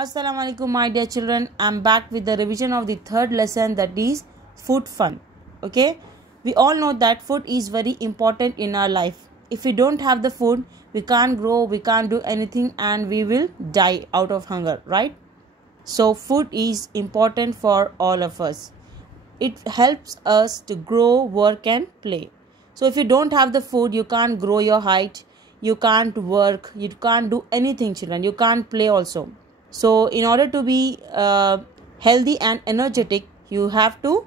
Assalamu alaikum my dear children. I'm back with the revision of the third lesson, that is food fun. Okay, we all know that food is very important in our life. If we don't have the food, we can't grow, we can't do anything, and we will die out of hunger, right? So food is important for all of us. It helps us to grow, work and play. So if you don't have the food, you can't grow your height, you can't work, you can't do anything, children. You can't play also. So in order to be healthy and energetic, you have to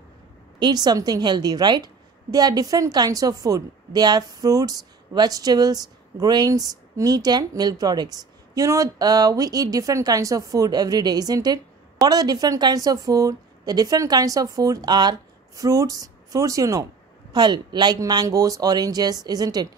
eat something healthy, right? There are different kinds of food. There are fruits, vegetables, grains, meat and milk products. We eat different kinds of food every day, isn't it? What are the different kinds of food? The different kinds of food are fruits, phal, like mangoes, oranges, isn't it?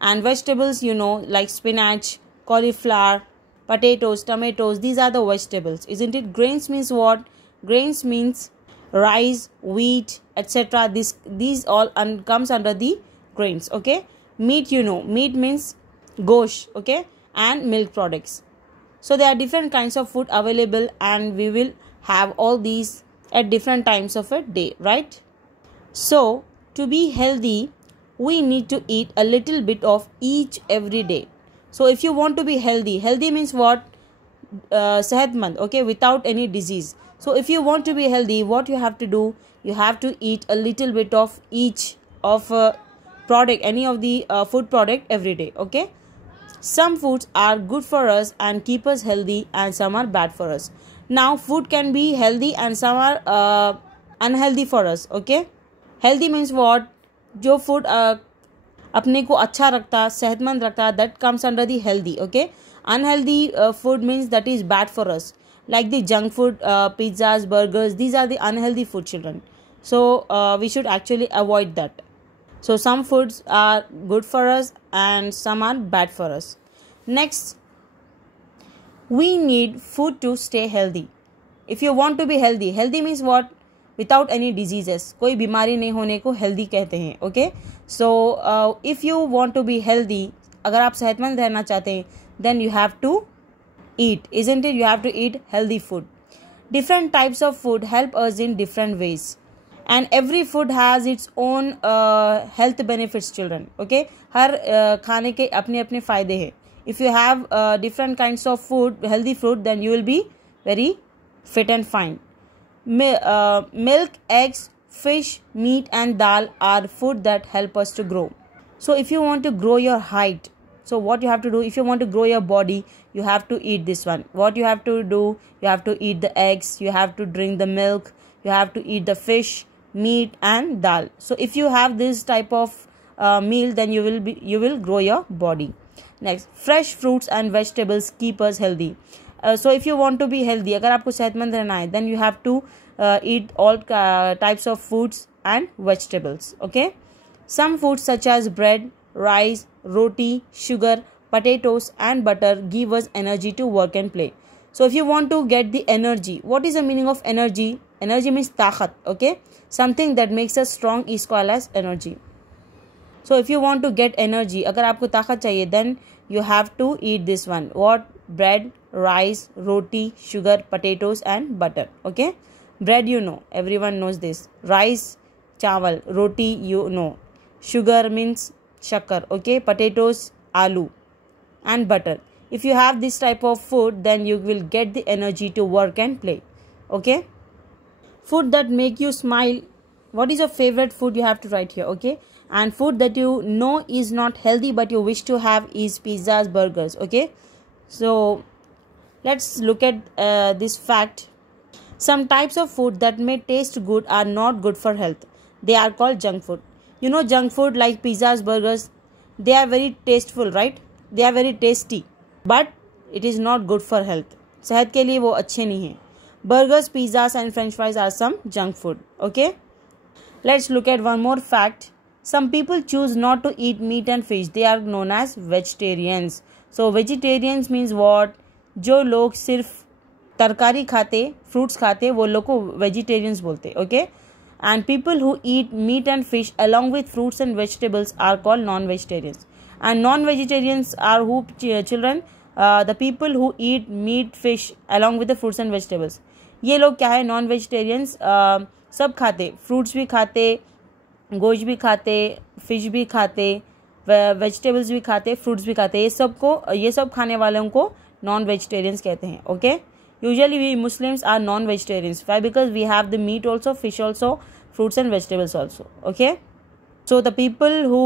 And vegetables, like spinach, cauliflower, potatoes, tomatoes. These are the vegetables, isn't it? Grains means what? Grains means rice, wheat, etc. These all comes under the grains. Okay. Meat, meat means gosh. Okay. And milk products. So there are different kinds of food available, and we will have all these at different times of a day, right? So to be healthy, we need to eat a little bit of each every day. So if you want to be healthy means what? Sehatmand, okay, without any disease. So if you want to be healthy, what you have to do? You have to eat a little bit of each of product, any of the food product every day, okay? Some foods are good for us and keep us healthy, and some are bad for us. Now food can be healthy and some are unhealthy for us, okay? Healthy means what? जो food अपने को अच्छा रखता, सेहतमंद रखता, that comes under the healthy, okay? Unhealthy food means that is bad for us, like the junk food, pizzas, burgers. These are the unhealthy food, children. So we should actually avoid that. So some foods are good for us and some are bad for us. Next, we need food to stay healthy. If you want to be healthy, healthy means what? Without any diseases. कोई बीमारी नहीं होने को healthy कहते हैं, okay? So if you want to be healthy, अगर आप सेहतमंद रहना चाहते हैं, then you have to eat, isn't it? You have to eat healthy food. Different types of food help us in different ways, and every food has its own health benefits, children, okay? हर खाने के अपने अपने फायदे हैं. If you have different kinds of food, healthy food, then you will be very fit and fine. Milk, eggs, fish, meat and dal are food that help us to grow. So if you want to grow your height, so what you have to do? If you want to grow your body, you have to eat this one. What you have to do? You have to eat the eggs, you have to drink the milk, you have to eat the fish, meat and dal. So if you have this type of meal, then you will grow your body. Next, fresh fruits and vegetables keep us healthy. So if you want to be healthy, अगर आपको सेहतमंद रहना है, then you have to eat all types of foods and vegetables, okay? Some foods such as bread, rice, roti, sugar, potatoes and butter give us energy to work and play. So if you want to get the energy, what is the meaning of energy? Energy means ताकत, okay? Something that makes us strong is called as energy. So if you want to get energy, अगर आपको ताकत चाहिए, then you have to eat this one. What? Bread, rice, roti, sugar, potatoes and butter, okay? Bread, everyone knows this. Rice, chawal. Roti, sugar means shakkar, okay? Potatoes, aloo and butter. If you have this type of food, then you will get the energy to work and play, okay? Food that make you smile. What is your favorite food? You have to write here, okay? And food that you know is not healthy but you wish to have is pizzas, burgers, okay? So let's look at this fact. Some types of food that may taste good are not good for health. They are called junk food. Junk food like pizzas, burgers, they are very tasteful, right? They are very tasty, but it is not good for health. सेहत के लिए वो अच्छे नहीं हैं. Burgers, pizzas and french fries are some junk food, okay? Let's look at one more fact. Some people choose not to eat meat and fish. They are known as vegetarians. So vegetarians means what? जो लोग सिर्फ तरकारी खाते, fruits खाते, वो लोग को vegetarians बोलते, okay? And people who eat meat and fish along with fruits and vegetables are called non-vegetarians. And non-vegetarians are who, children? The people who eat meat fish along with the fruits and vegetables. ये लोग क्या है, non vegetarians. सब खाते, fruits भी खाते, गोश्त भी खाते, फिश भी खाते, वेजिटेबल्स भी खाते, फ्रूट्स भी खाते. ये सब खाने वालों को नॉन वेजिटेरियंस कहते हैं. Okay, usually we Muslims are non vegetarians. Why? Because we have the meat also, fish also, fruits and vegetables also. Okay, so the people who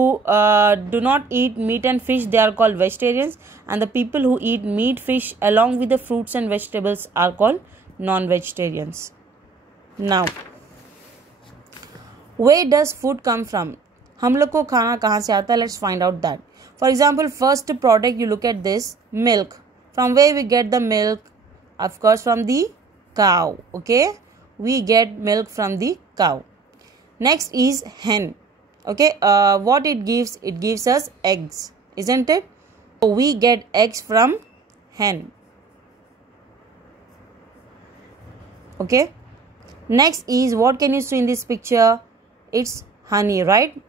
do not eat meat and fish, they are called vegetarians, and the people who eat meat, fish along with the fruits and vegetables are called non-vegetarians. Now, where does food come from? हम लोग को खाना कहाँ से आता है? Let's find out that. For example, first product you look at this, milk. From where we get the milk? Of course, from the cow. Okay, we get milk from the cow. Next is hen. Okay, what it gives? It gives us eggs, isn't it? So we get eggs from hen. Okay, next is, what can you see in this picture? It's honey, right?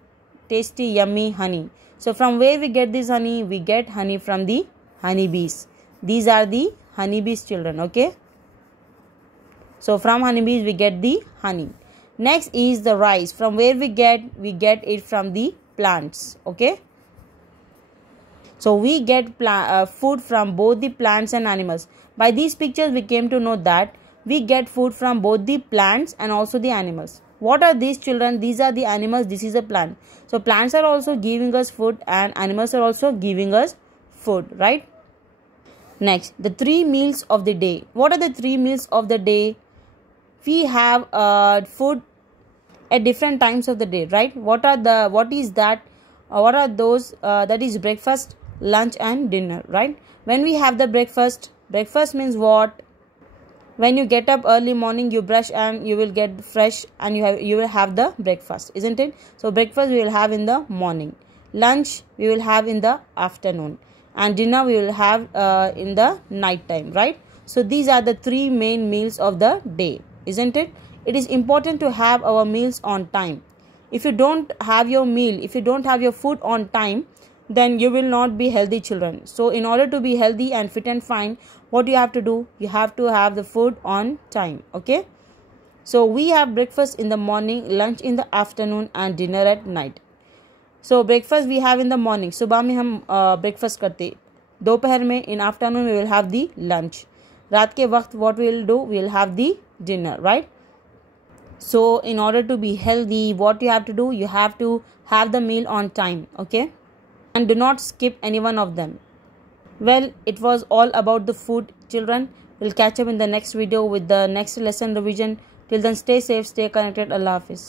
Tasty, yummy honey. So from where we get this honey? We get honey from the honeybees. These are the honeybees children. Okay, so from honeybees we get the honey. Next is the rice. From where we get it from the plants. Okay, so we get food from both the plants and animals. By these pictures we came to know that we get food from both the plants and also the animals. What are these children? These are the animals, this is a plant. So plants are also giving us food and animals are also giving us food, right? Next, the 3 meals of the day. What are the 3 meals of the day? We have food at different times of the day, right? What are those? That is breakfast, lunch and dinner, right? When we have the breakfast means what? When you get up early morning, you brush and you will get fresh and you will have the breakfast, isn't it? So breakfast we will have in the morning, lunch we will have in the afternoon, and dinner we will have in the night time, right? So these are the 3 main meals of the day, isn't it? It is important to have our meals on time. If you don't have your meal, if you don't have your food on time, then you will not be healthy children. So in order to be healthy and fit and fine, what you have to do? You have to have the food on time. Okay, so we have breakfast in the morning, lunch in the afternoon and dinner at night. So breakfast we have in the morning. सुबह में हम breakfast करते, दोपहर में in afternoon we will have the lunch, रात के वक्त what we will do? We will have the dinner, right? So in order to be healthy, what you have to do? You have to have the meal on time. Okay, and do not skip any one of them. Well, it was all about the food, children. We'll catch up in the next video with the next lesson revision. Till then, stay safe, stay connected. Allah Hafiz.